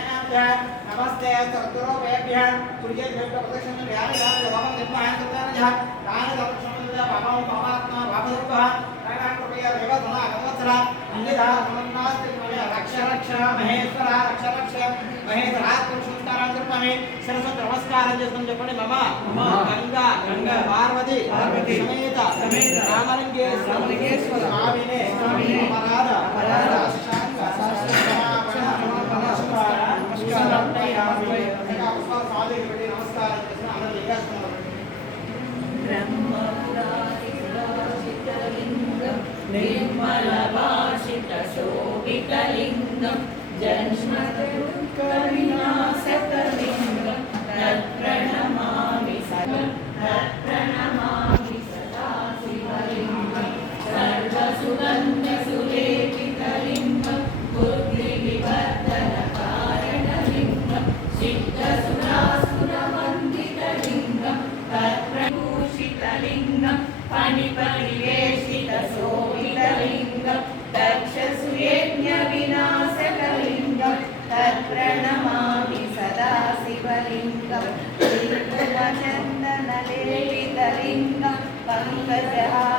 नमस्ते सर्वरूपेभ्यः सूर्येभ्यः प्रदक्षिणं ध्यायामि भवं निर्माय तत्त्वनः काय दक्षिणं भावं भावात्मा भावरूपः कायं कृपया देवधना गतवत्सला अन्यथा समन्नास्ति मया रक्ष रक्ष महेश्वर रक्ष रक्ष महेश्वर आत्मसंस्कारां कृपामि सरस्वती नमस्कारं చేస్తాం చెప్పండి మమ గంగా గంగా పార్వతి పార్వతి సమేత రామలింగేశ్వర స్వామినే అపరాధ निर्मलभाषितशोभितलिङ्गं जन्मविनाशकलिङ्गं तत्प्रणमामि सदा शिवलिङ्गं सर्वसुगन्धसुलेपितलिङ्गं बुद्धिविवर्धनकारणलिङ्गं सिद्धसुरासुरवन्दितलिङ्गं तत्प्रभूषितलिङ्गं फणिपरिवेशितशोभितलिङ्गं दक्षसुयज्ञविनाशकलिङ्गं तत्प्रणमामि सदा शिवलिङ्गं दीर्घचन्दनलेपितलिङ्गं पङ्कजहा